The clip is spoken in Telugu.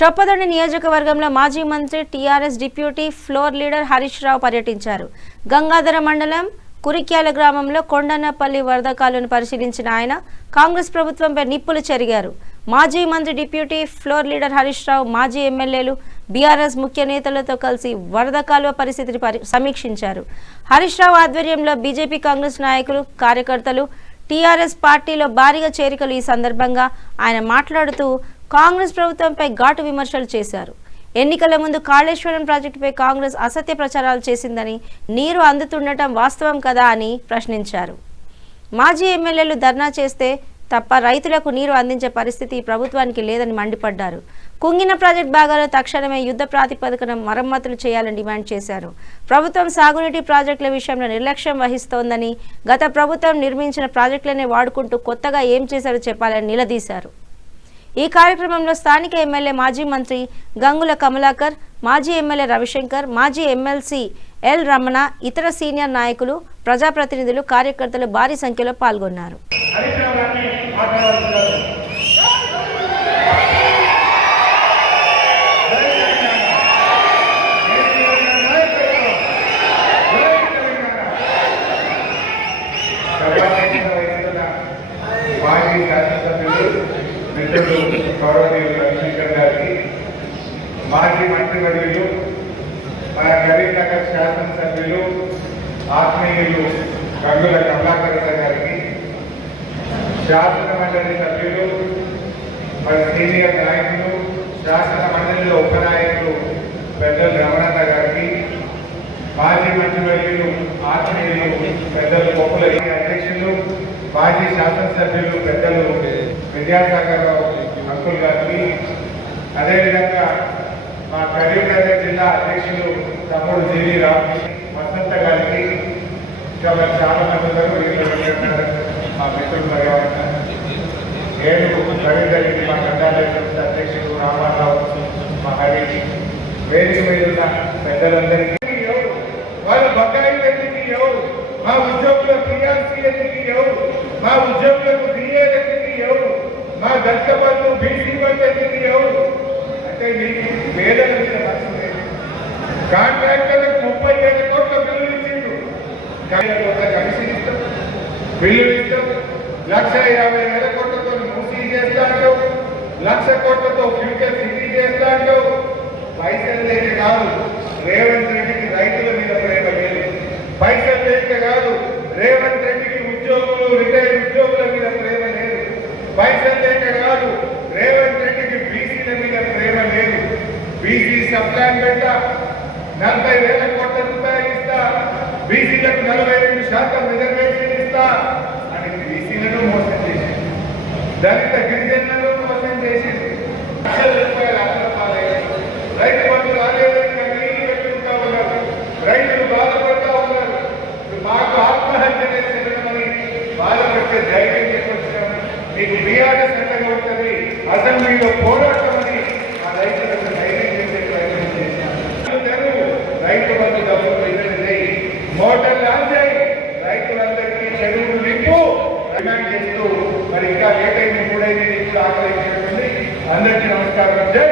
చొప్పదండి నియోజకవర్గంలో మాజీ మంత్రి TRS deputy floor leader Harish Rao పర్యటించారు. గంగాధర మండలం కురిక్యాల గ్రామంలో కొండన్నపల్లి వరద కాలువను పరిశీలించిన ఆయన కాంగ్రెస్ ప్రభుత్వంపై నిప్పులు చెరిగారు. మాజీ మంత్రి డిప్యూటీ ఫ్లోర్ లీడర్ హరీష్ రావు మాజీ ఎమ్మెల్యేలు బీఆర్ఎస్ ముఖ్య నేతలతో కలిసి వరద కాలువ పరిస్థితిని సమీక్షించారు. హరీష్ రావు ఆధ్వర్యంలో బీజేపీ కాంగ్రెస్ నాయకులు కార్యకర్తలు టీఆర్ఎస్ పార్టీలో భారీగా చేరికలు. ఈ సందర్భంగా ఆయన మాట్లాడుతూ కాంగ్రెస్ ప్రభుత్వంపై ఘాటు విమర్శలు చేశారు. ఎన్నికల ముందు కాళేశ్వరం ప్రాజెక్టుపై కాంగ్రెస్ అసత్య ప్రచారాలు చేసిందని, నీరు అందుతుండటం వాస్తవం కదా అని ప్రశ్నించారు. మాజీ ఎమ్మెల్యేలు ధర్నా చేస్తే తప్ప రైతులకు నీరు అందించే పరిస్థితి ప్రభుత్వానికి లేదని మండిపడ్డారు. కుంగిన ప్రాజెక్టు భాగాలు తక్షణమే యుద్ధ ప్రాతిపదికన మరమ్మతులు చేయాలని డిమాండ్ చేశారు. ప్రభుత్వం సాగునీటి ప్రాజెక్టుల విషయంలో నిర్లక్ష్యం వహిస్తోందని, గత ప్రభుత్వం నిర్మించిన ప్రాజెక్టులనే వాడుకుంటూ కొత్తగా ఏం చేశారో చెప్పాలని నిలదీశారు. ఈ కార్యక్రమంలో స్థానిక ఎమ్మెల్యే మాజీ మంత్రి గంగుల కమలాకర్, మాజీ ఎమ్మెల్యే రవిశంకర్, మాజీ ఎమ్మెల్సీ ఎల్ రమణ, ఇతర సీనియర్ నాయకులు, ప్రజాప్రతినిధులు, కార్యకర్తలు భారీ సంఖ్యలో పాల్గొన్నారు. గౌరవనీయులు రవిశంకర్ గారికి, మాజీ మంత్రివర్యులు, మన కరీంనగర్ శాసనసభ్యులు ఆత్మీయులు గంగుల కమలాకర్ గారికి, శాసన మండలి సభ్యులు, మరి సీనియర్ నాయకులు, శాసన మండలిలో ఉపనాయకులు పెద్దలు రమణన్న గారికి, మాజీ మంత్రివర్యులు ఆత్మీయులు పెద్దలు పొప్పుల అధ్యక్షులు, మాజీ శాసనసభ్యులు పెద్దలు విద్యాసాగర్ అంకుల్ గారికి, అదేవిధంగా మా కరీంనగర్ జిల్లా అధ్యక్షులు తమ్ముడు జీవి రామకృష్ణ వసంత గారికి, ఇంకా మరి చాలా మంది ఉన్నారు. మా మిత్రులు ఏడు రవీంద్రరెడ్డి, మా గంగాధర సంస్థ అధ్యక్షుడు రామారావు, మా హరీష్, వేదిక మీద ఉన్న పెద్దలందరికీ ఎవరు వాళ్ళ బకాయిలు ఎందుకు ఎవరు, మా ఉద్యోగుల పిఆర్సీ ఎందుకు ఎవరు, మా ఉద్యోగులకు డిఏలు ఎందుకు ఎవరు, మా దళిత బంధు బీసీ బంధు ఎందుకు ఎవరు అంటే మీకు వేదన మీద మనసు లేదు. కాంట్రాక్టర్లకు 37 కోట్ల బిల్లులు ఇచ్చిండు, కలిసి ఇస్తాం బిల్లులు ఇస్తాం. 1,50,000 కోట్లతో మూసీ చేస్తా అంటావు, 1,00,000 కోట్లతో ఫ్యూచర్ సిటీ చేస్తా అంటావు. పైసలు లేక కాదు రేవంత్ రెడ్డికి రైతుల మీద ప్రేమ లేదు, పైసలు లేక కాదు రేవంత్ రెడ్డికి ఉద్యోగులు రిటైర్డ్ ఉద్యోగుల మీద ప్రేమ లేదు, పైసలు లేక కాదు రేవంత్ రెడ్డికి బీసీల మీద ప్రేమ లేదు. బీసీ సప్లాన్ పెట్ట 40,000 కోట్ల రూపాయలు ఇస్తా, బీసీలకు 42% రిజర్వేషన్ ఇస్తా అని బీసీలను మోసం చేసి, దళిత గిరిజనులను మోసం చేసి, లక్షల రూపాయల అక్రమాలయ్యాయి. రైతు బంధు రాలేదని నీళ్లు పెట్టుకుంటా ఉన్నారు, రైతులు బాధపడతా ఉన్నారు. మాకు ఆత్మహత్య చేసేమని బాధపడితే ధైర్యం చెప్పొచ్చాము. మీకు బీఆర్ఎస్ అండగా ఉంటుంది, అసెంబ్లీలో పోరాటమని ఆ రైతులకు ధైర్యం చేసే ప్రయత్నం చేశాము. రైతు బంధు డబ్బులు విడుదల మోటార్లు ఆన్ చేయి, రైతులందరికీ చెరువులు నింపు డిమాండ్ చేస్తూ మరి ఇంకా లేట్ అయింది, 3 అయింది, ఇప్పుడు ఆకలించినటువంటి అందరికీ నమస్కారం.